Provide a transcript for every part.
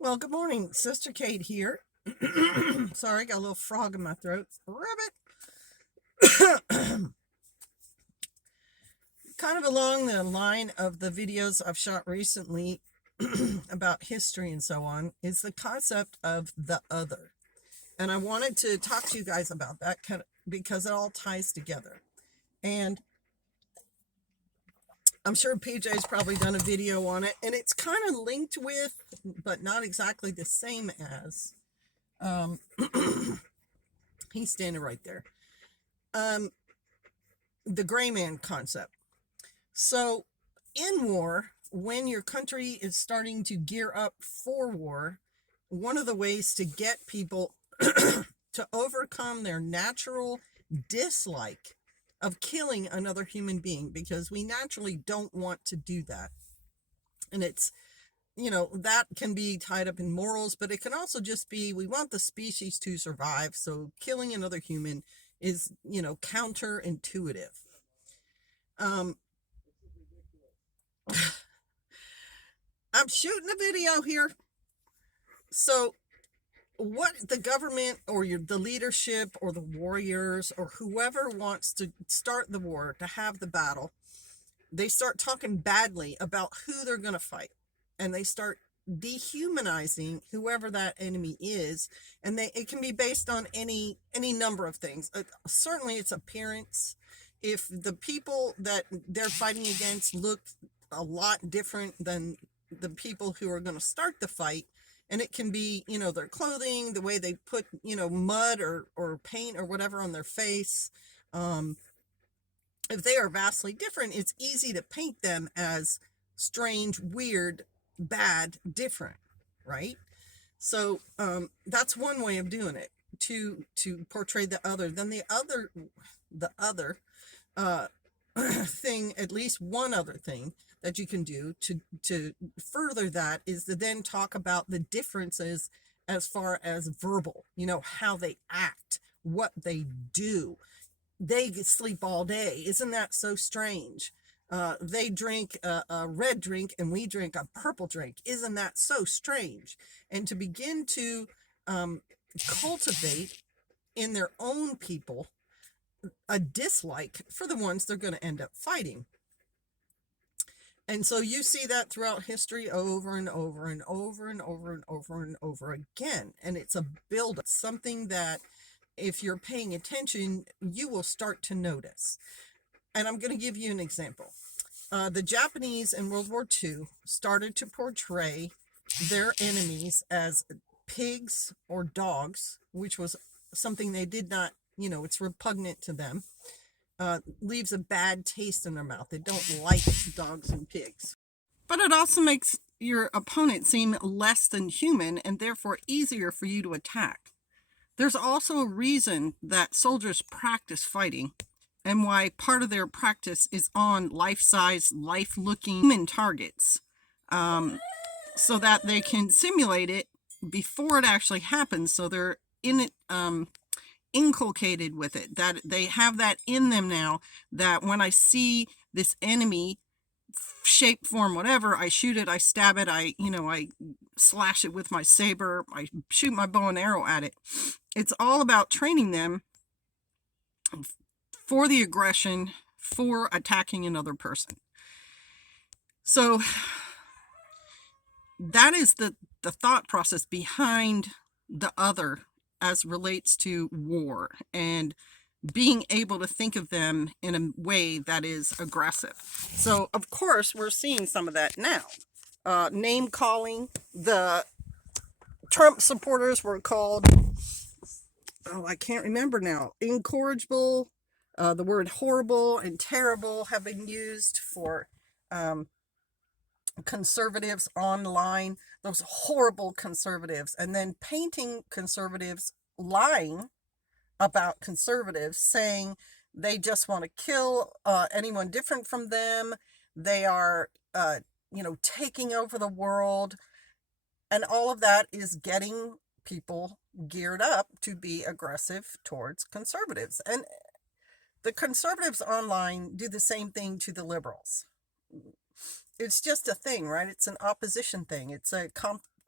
Well, good morning. Sister Kate here. Sorry, got a little frog in my throat. Rabbit. Kind of along the line of the videos I've shot recently about history and so on is the concept of the other. And I wanted to talk to you guys about that because it all ties together. And I'm sure PJ's probably done a video on it, and it's kind of linked with, but not exactly the same as. Um, he's standing right there. The gray man concept. So, in war, when your country is starting to gear up for war, one of the ways to get people to overcome their natural dislike of killing another human being, because we naturally don't want to do that. And it's, that can be tied up in morals, but it can also just be we want the species to survive. So killing another human is, counterintuitive. Um, I'm shooting a video here. So what the government or the leadership or the warriors or whoever wants to start the war, to have the battle, they start talking badly about who they're going to fight, and they start dehumanizing whoever that enemy is. And it can be based on any number of things. Certainly it's appearance. If the people that they're fighting against look a lot different than the people who are going to start the fight, and it can be, their clothing, the way they put, mud or paint or whatever on their face. If they are vastly different, it's easy to paint them as strange, weird, bad, different, right? So that's one way of doing it, to portray the other. Then the other thing, at least one other thing that you can do to further that, is to then talk about the differences as far as verbal, how they act, what they do. They sleep all day. Isn't that so strange? They drink a red drink and we drink a purple drink. Isn't that so strange? And to begin to cultivate in their own people a dislike for the ones they're going to end up fighting. And so you see that throughout history over and over and over and over and over and over again. And it's a buildup, something that if you're paying attention, you will start to notice. And I'm going to give you an example. The Japanese in World War II started to portray their enemies as pigs or dogs, which was something they did not, it's repugnant to them. Leaves a bad taste in their mouth. They don't like dogs and pigs. But it also makes your opponent seem less than human and therefore easier for you to attack. There's also a reason that soldiers practice fighting, and why part of their practice is on life-size, life-looking human targets, so that they can simulate it before it actually happens. So they're in it, inculcated with it, that they have that in them now, that when I see this enemy, shape, form, whatever, I shoot it, I stab it, I slash it with my saber, I shoot my bow and arrow at it. It's all about training them for the aggression, for attacking another person. So that is the thought process behind the other as relates to war, and being able to think of them in a way that is aggressive. So, of course, we're seeing some of that now. Name calling. The Trump supporters were called, I can't remember now, incorrigible. The word horrible and terrible have been used for conservatives online, those horrible conservatives, and then painting conservatives lying about conservatives, saying they just want to kill anyone different from them. They are, taking over the world. And all of that is getting people geared up to be aggressive towards conservatives. And the conservatives online do the same thing to the liberals. It's just a thing, right? It's an opposition thing. It's a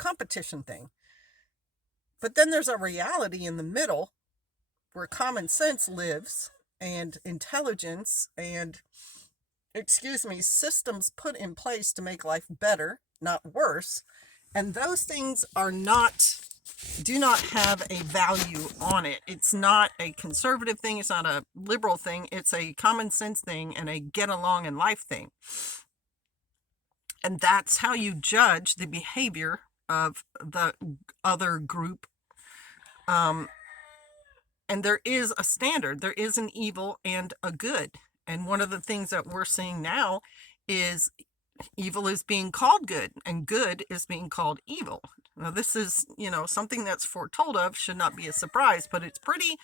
competition thing. But then there's a reality in the middle where common sense lives, and intelligence, and, systems put in place to make life better, not worse. And those things do not have a value on it. It's not a conservative thing. It's not a liberal thing. It's a common sense thing and a get along in life thing. And that's how you judge the behavior of the other group. And there is a standard. There is an evil and a good. And one of the things that we're seeing now is evil is being called good and good is being called evil. Now, this is, something that's foretold of, should not be a surprise, but it's pretty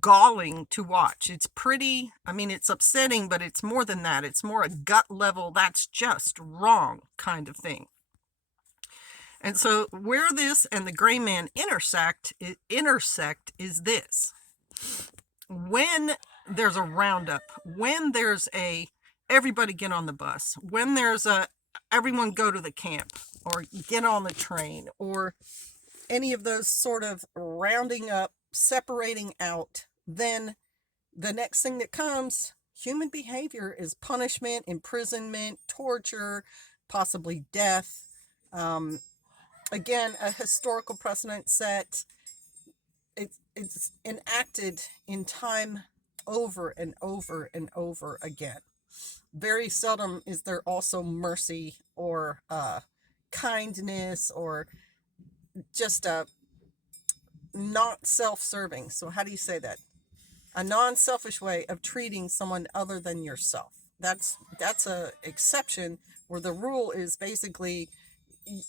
galling to watch. It's it's upsetting, but it's more than that. It's more a gut level, that's just wrong kind of thing. And so where this and the gray man intersect is this. When there's a roundup, when there's everybody get on the bus, when there's everyone go to the camp or get on the train, or any of those sort of rounding up, separating out, then the next thing that comes, human behavior, is punishment, imprisonment, torture, possibly death. Again, a historical precedent set. It's enacted in time over and over and over again. Very seldom is there also mercy or kindness or just a not self-serving. So how do you say that? A non-selfish way of treating someone other than yourself. That's a exception, where the rule is basically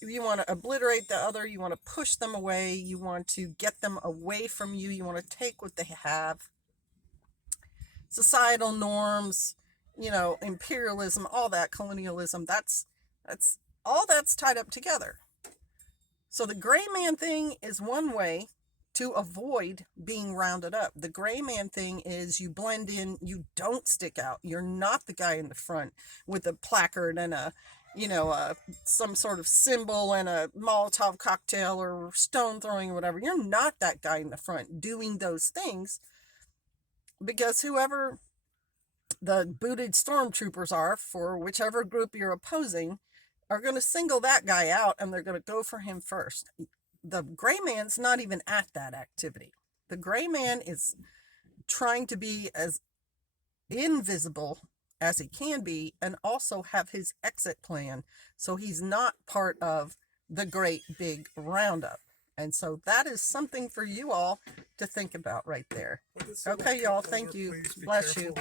you want to obliterate the other, you want to push them away, you want to get them away from you, you want to take what they have. Societal norms, imperialism, all that, colonialism, that's all that's tied up together. So the gray man thing is one way to avoid being rounded up. The gray man thing is you blend in, you don't stick out. You're not the guy in the front with a placard and some sort of symbol and a Molotov cocktail or stone throwing or whatever. You're not that guy in the front doing those things, because whoever the booted stormtroopers are for whichever group you're opposing are going to single that guy out, and they're going to go for him first. The gray man's not even at that activity. The gray man is trying to be as invisible as he can be, and also have his exit plan, so he's not part of the great big roundup. And so that is something for you all to think about right there. Okay, y'all, thank you. Bless you.